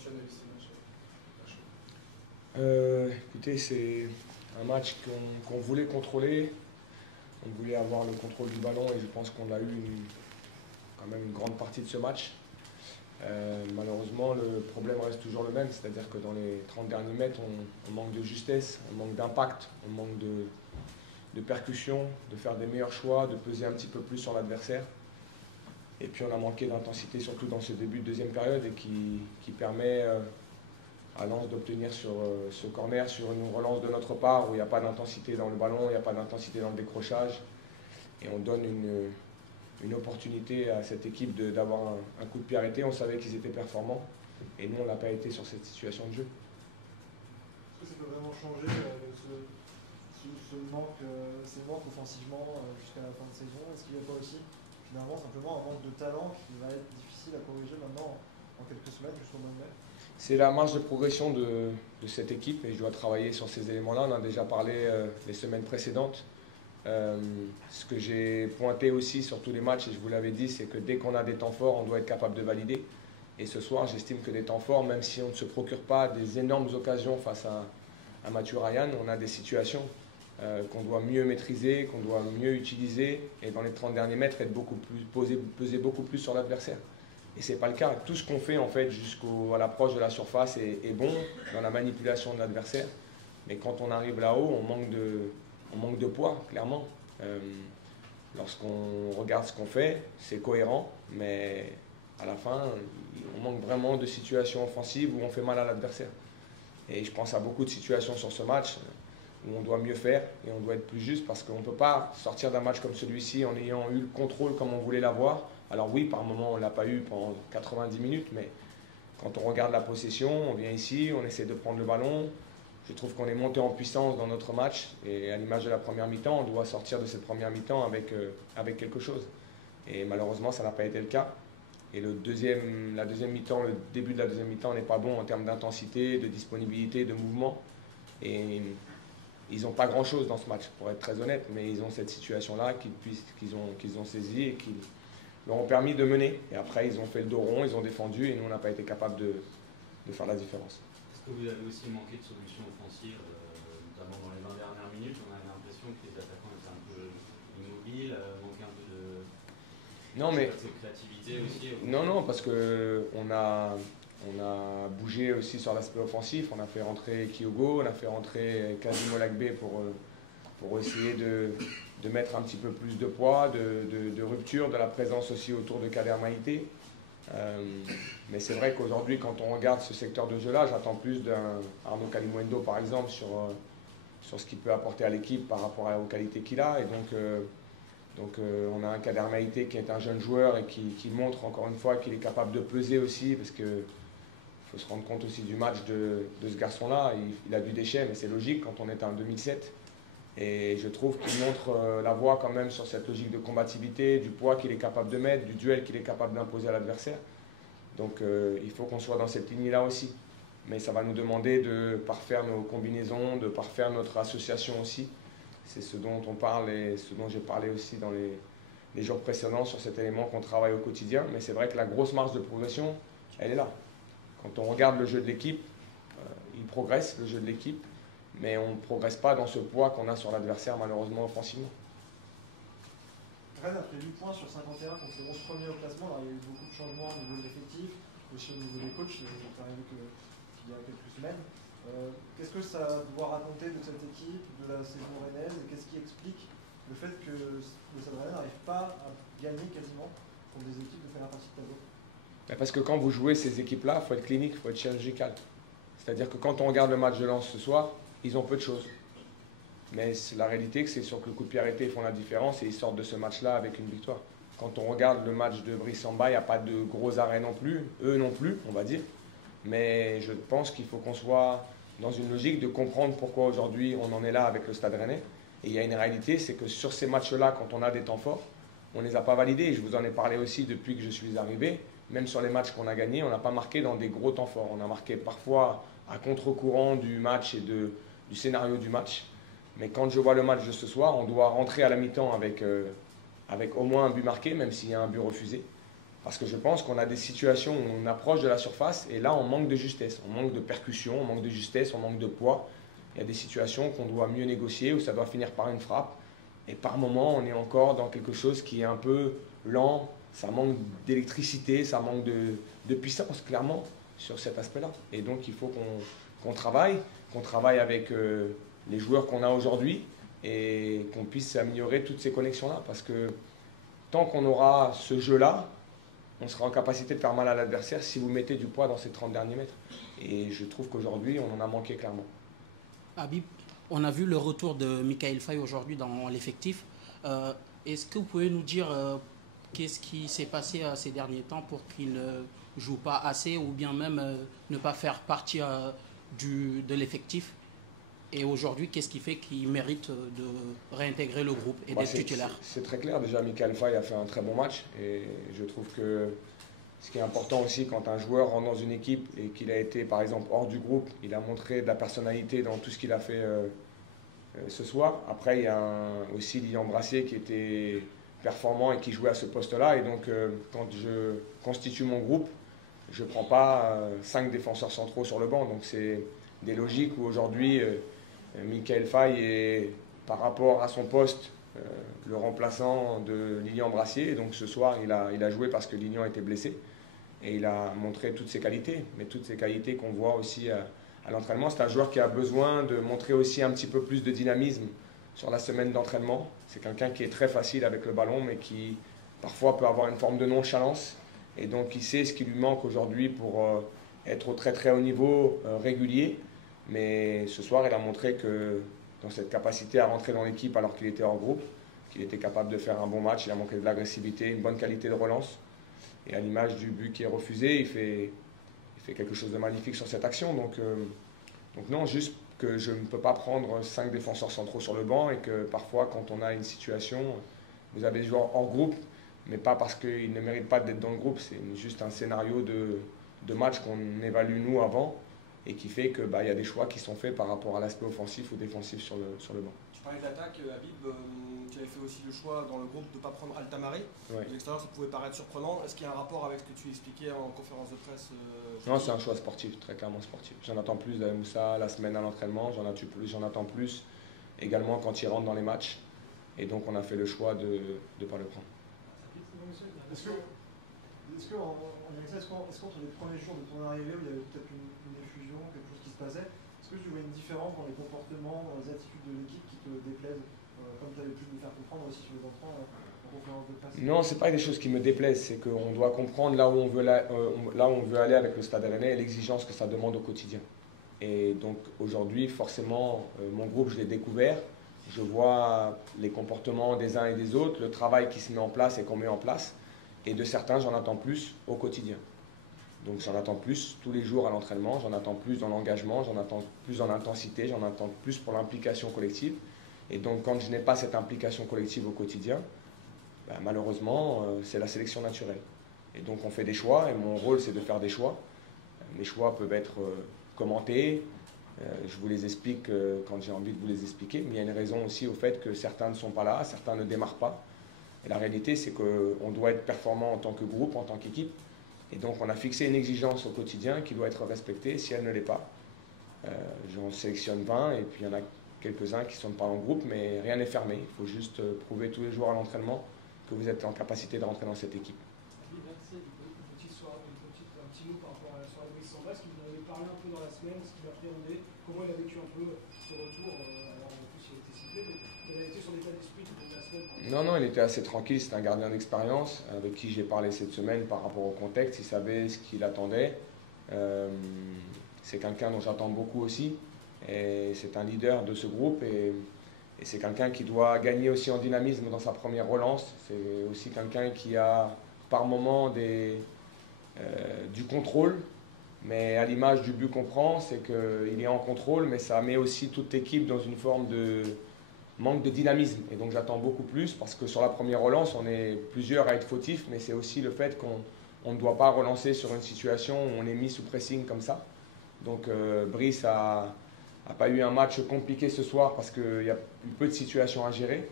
tu analyses ce match Écoutez, c'est un match qu'on voulait contrôler. On voulait avoir le contrôle du ballon et je pense qu'on a eu quand même une grande partie de ce match. Malheureusement, le problème reste toujours le même, c'est-à-dire que dans les 30 derniers mètres, on manque de justesse, on manque d'impact, on manque de percussion, de faire des meilleurs choix, de peser un petit peu plus sur l'adversaire. Et puis on a manqué d'intensité, surtout dans ce début de deuxième période, et qui permet à Lens d'obtenir sur ce corner, sur une relance de notre part, où il n'y a pas d'intensité dans le ballon, il n'y a pas d'intensité dans le décrochage. Et on donne une opportunité à cette équipe d'avoir un coup de pied arrêté. On savait qu'ils étaient performants, et nous on n'a pas été sur cette situation de jeu. Est-ce que ça peut vraiment changer ce manque, ces manques offensivement jusqu'à la fin de saison? Est-ce qu'il n'y a pas aussi finalement simplement un manque de talent qui va être difficile à corriger maintenant en quelques semaines jusqu'au mois de mai? C'est la marge de progression de cette équipe et je dois travailler sur ces éléments-là. On en a déjà parlé les semaines précédentes. Ce que j'ai pointé aussi sur tous les matchs, et je vous l'avais dit, c'est que dès qu'on a des temps forts, on doit être capable de valider. Et ce soir, j'estime que des temps forts, même si on ne se procure pas des énormes occasions face à Mathieu Ryan, on a des situations qu'on doit mieux maîtriser, qu'on doit mieux utiliser, et dans les 30 derniers mètres, être peser beaucoup plus sur l'adversaire. Et ce n'est pas le cas. Tout ce qu'on fait en fait jusqu'à l'approche de la surface est bon dans la manipulation de l'adversaire. Mais quand on arrive là-haut, on manque de poids, clairement. Lorsqu'on regarde ce qu'on fait, c'est cohérent, mais à la fin, on manque vraiment de situations offensives où on fait mal à l'adversaire. Et je pense à beaucoup de situations sur ce match où on doit mieux faire et on doit être plus juste parce qu'on ne peut pas sortir d'un match comme celui-ci en ayant eu le contrôle comme on voulait l'avoir. Alors oui, par moment, on ne l'a pas eu pendant 90 minutes, mais quand on regarde la possession, on vient ici, on essaie de prendre le ballon. Je trouve qu'on est monté en puissance dans notre match et à l'image de la première mi-temps, on doit sortir de cette première mi-temps avec quelque chose. Et malheureusement, ça n'a pas été le cas. Et la deuxième mi-temps, le début de la deuxième mi-temps n'est pas bon en termes d'intensité, de disponibilité, de mouvement. Et ils n'ont pas grand-chose dans ce match, pour être très honnête, mais ils ont cette situation-là qu'ils ont saisie et qui leur ont permis de mener. Et après, ils ont fait le dos rond, ils ont défendu et nous, on n'a pas été capable de faire la différence. Est-ce que vous avez aussi manqué de solutions offensives, notamment dans les 20 dernières minutes? On avait l'impression que les attaquants étaient un peu immobiles, manquaient un peu de créativité aussi. Non, parce qu'on a bougé aussi sur l'aspect offensif. On a fait rentrer Kyogo, on a fait rentrer Kazim Olakbe pour essayer de mettre un petit peu plus de poids, de rupture, de la présence aussi autour de Kader Maïté. Mais c'est vrai qu'aujourd'hui, quand on regarde ce secteur de jeu-là, j'attends plus d'un Arnaud Kalimuendo, par exemple, sur ce qu'il peut apporter à l'équipe par rapport aux qualités qu'il a. Et donc on a un Kader Maïté qui est un jeune joueur et qui montre encore une fois qu'il est capable de peser aussi, parce qu'il faut se rendre compte aussi du match de ce garçon-là. Il a du déchet, mais c'est logique quand on est en 2007. Et je trouve qu'il montre la voie quand même sur cette logique de combativité, du poids qu'il est capable de mettre, du duel qu'il est capable d'imposer à l'adversaire. Donc il faut qu'on soit dans cette ligne-là aussi. Mais ça va nous demander de parfaire nos combinaisons, de parfaire notre association aussi. C'est ce dont on parle et ce dont j'ai parlé aussi dans les jours précédents sur cet élément qu'on travaille au quotidien. Mais c'est vrai que la grosse marge de progression, elle est là. Quand on regarde le jeu de l'équipe, il progresse, le jeu de l'équipe. Mais on ne progresse pas dans ce poids qu'on a sur l'adversaire, malheureusement, offensivement. Rennes a pris 8 points sur 51 contre les 11 premiers au classement. Alors, il y a eu beaucoup de changements au niveau de l'effectif, aussi au niveau des coachs, c'est arrivé qu'il y a quelques semaines. Qu'est-ce que ça doit raconter de cette équipe, de la saison rennaise, et qu'est-ce qui explique le fait que le Stade Rennais n'arrive pas à gagner quasiment contre des équipes de faire la partie de tableau? Parce que quand vous jouez ces équipes-là, il faut être clinique, il faut être chirurgical. C'est-à-dire que quand on regarde le match de Lens ce soir, ils ont peu de choses. Mais la réalité, c'est sur que le coup de pied arrêté, ils font la différence et ils sortent de ce match-là avec une victoire. Quand on regarde le match de Brice-Samba, il n'y a pas de gros arrêts non plus, eux non plus, on va dire. Mais je pense qu'il faut qu'on soit dans une logique de comprendre pourquoi aujourd'hui on en est là avec le Stade Rennais. Et il y a une réalité, c'est que sur ces matchs-là, quand on a des temps forts, on ne les a pas validés. Et je vous en ai parlé aussi depuis que je suis arrivé. Même sur les matchs qu'on a gagnés, on n'a pas marqué dans des gros temps forts. On a marqué parfois à contre-courant du match et du scénario du match. Mais quand je vois le match de ce soir, on doit rentrer à la mi-temps avec au moins un but marqué, même s'il y a un but refusé. Parce que je pense qu'on a des situations où on approche de la surface et là on manque de justesse, on manque de percussion, on manque de justesse, on manque de poids. Il y a des situations qu'on doit mieux négocier, où ça doit finir par une frappe. Et par moment, on est encore dans quelque chose qui est un peu lent, ça manque d'électricité, ça manque de puissance, clairement, sur cet aspect-là. Et donc, il faut qu'on travaille avec les joueurs qu'on a aujourd'hui et qu'on puisse améliorer toutes ces connexions-là. Parce que tant qu'on aura ce jeu-là, on sera en capacité de faire mal à l'adversaire si vous mettez du poids dans ces 30 derniers mètres. Et je trouve qu'aujourd'hui, on en a manqué clairement. Habib, on a vu le retour de Michael Faye aujourd'hui dans l'effectif. Est-ce que vous pouvez nous dire qu'est-ce qui s'est passé ces derniers temps pour qu'il ne joue pas assez ou bien même ne pas faire partie de l'effectif? Et aujourd'hui, qu'est-ce qui fait qu'il mérite de réintégrer le groupe et d'être titulaire? C'est très clair. Déjà, Michael Faye a fait un très bon match. Et je trouve que ce qui est important aussi, quand un joueur rentre dans une équipe et qu'il a été, par exemple, hors du groupe, il a montré de la personnalité dans tout ce qu'il a fait ce soir. Après, il y a aussi Lilian Brassier qui était performant et qui jouait à ce poste-là. Et donc, quand je constitue mon groupe, je ne prends pas 5 défenseurs centraux sur le banc. Donc, c'est des logiques où aujourd'hui, Michael Faye est, par rapport à son poste, le remplaçant de Lilian Brassier. Et donc, ce soir, il a joué parce que Lilian était blessé. Et il a montré toutes ses qualités, mais toutes ces qualités qu'on voit aussi à l'entraînement. C'est un joueur qui a besoin de montrer aussi un petit peu plus de dynamisme sur la semaine d'entraînement. C'est quelqu'un qui est très facile avec le ballon, mais qui parfois peut avoir une forme de nonchalance. Et donc il sait ce qui lui manque aujourd'hui pour être au très très haut niveau régulier. Mais ce soir, il a montré que dans cette capacité à rentrer dans l'équipe alors qu'il était hors groupe, qu'il était capable de faire un bon match. Il a montré de l'agressivité, une bonne qualité de relance. Et à l'image du but qui est refusé, il fait quelque chose de magnifique sur cette action. Donc non, juste que je ne peux pas prendre 5 défenseurs centraux sur le banc et que parfois, quand on a une situation, vous avez des joueurs hors groupe, mais pas parce qu'ils ne méritent pas d'être dans le groupe. C'est juste un scénario de match qu'on évalue nous avant et qui fait qu'il y a des choix qui sont faits par rapport à l'aspect offensif ou défensif sur le banc. Tu parlais d'attaque, Habib, tu avais fait aussi le choix dans le groupe de ne pas prendre Altamari. Ouais. De l'extérieur, ça pouvait paraître surprenant. Est-ce qu'il y a un rapport avec ce que tu expliquais en conférence de presse Non, c'est un choix sportif, très clairement sportif. J'en attends plus d'Amoussa la semaine à l'entraînement, j'en attends plus également quand il rentre dans les matchs. Et donc on a fait le choix de ne pas le prendre. Est-ce qu'entre les premiers jours de ton arrivée, où il y avait peut-être une effusion, quelque chose qui se passait, est-ce que tu vois une différence dans les comportements, dans les attitudes de l'équipe qui te déplaisent, comme tu avais pu me faire comprendre aussi sur les entrants en conférence de presse? Non, ce n'est pas des choses qui me déplaisent, c'est qu'on doit comprendre là où on veut aller avec le Stade Rennais et l'exigence que ça demande au quotidien. Et donc aujourd'hui, forcément, mon groupe, je l'ai découvert. Je vois les comportements des uns et des autres, le travail qui se met en place et qu'on met en place. Et de certains, j'en attends plus au quotidien. Donc j'en attends plus tous les jours à l'entraînement, j'en attends plus dans l'engagement, j'en attends plus dans l'intensité, j'en attends plus pour l'implication collective. Et donc quand je n'ai pas cette implication collective au quotidien, malheureusement, c'est la sélection naturelle. Et donc on fait des choix, et mon rôle c'est de faire des choix. Les choix peuvent être commentés, je vous les explique quand j'ai envie de vous les expliquer, mais il y a une raison aussi au fait que certains ne sont pas là, certains ne démarrent pas. Et la réalité, c'est qu'on doit être performant en tant que groupe, en tant qu'équipe. Et donc, on a fixé une exigence au quotidien qui doit être respectée. Si elle ne l'est pas, j'en sélectionne 20 et puis il y en a quelques-uns qui ne sont pas en groupe, mais rien n'est fermé. Il faut juste prouver tous les jours à l'entraînement que vous êtes en capacité de rentrer dans cette équipe. Un petit mot par rapport à la soirée de Brice Sambas, qui vous en avait parlé un peu dans la semaine, ce qu'il appréhendait, comment il a vécu un peu ce retour. Alors en plus, il a été sifflé, mais il avait été sur l'état d'esprit toute la semaine. Non, il était assez tranquille. C'est un gardien d'expérience avec qui j'ai parlé cette semaine par rapport au contexte. Il savait ce qu'il attendait. C'est quelqu'un dont j'attends beaucoup aussi. Et c'est un leader de ce groupe. Et c'est quelqu'un qui doit gagner aussi en dynamisme dans sa première relance. C'est aussi quelqu'un qui a par moment du contrôle. Mais à l'image du but qu'on prend, c'est qu'il est en contrôle, mais ça met aussi toute l'équipe dans une forme de manque de dynamisme. Et donc j'attends beaucoup plus parce que sur la première relance, on est plusieurs à être fautifs, mais c'est aussi le fait qu'on ne doit pas relancer sur une situation où on est mis sous pressing comme ça. Donc Brice n'a pas eu un match compliqué ce soir parce qu'il y a eu peu de situations à gérer.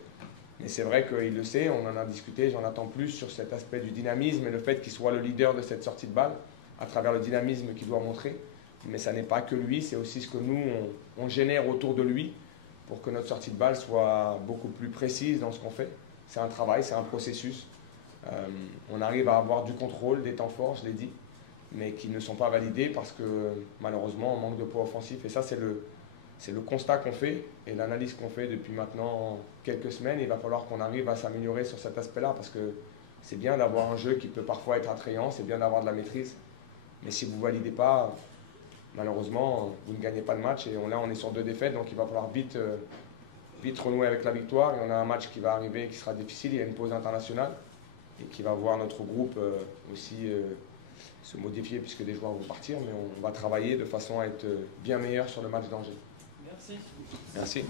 Mais c'est vrai qu'il le sait, on en a discuté, j'en attends plus sur cet aspect du dynamisme et le fait qu'il soit le leader de cette sortie de balle à travers le dynamisme qu'il doit montrer. Mais ça n'est pas que lui, c'est aussi ce que nous, on génère autour de lui pour que notre sortie de balle soit beaucoup plus précise dans ce qu'on fait. C'est un travail, c'est un processus. On arrive à avoir du contrôle, des temps forts, je l'ai dit, mais qui ne sont pas validés parce que malheureusement on manque de poids offensif. Et ça, c'est le constat qu'on fait et l'analyse qu'on fait depuis maintenant quelques semaines. Il va falloir qu'on arrive à s'améliorer sur cet aspect-là parce que c'est bien d'avoir un jeu qui peut parfois être attrayant, c'est bien d'avoir de la maîtrise. Mais si vous ne validez pas, malheureusement, vous ne gagnez pas de match. Et là, on est sur 2 défaites, donc il va falloir vite renouer avec la victoire. Et on a un match qui va arriver qui sera difficile. Il y a une pause internationale et qui va voir notre groupe aussi se modifier puisque des joueurs vont partir. Mais on va travailler de façon à être bien meilleur sur le match d'Angers. Merci. Merci.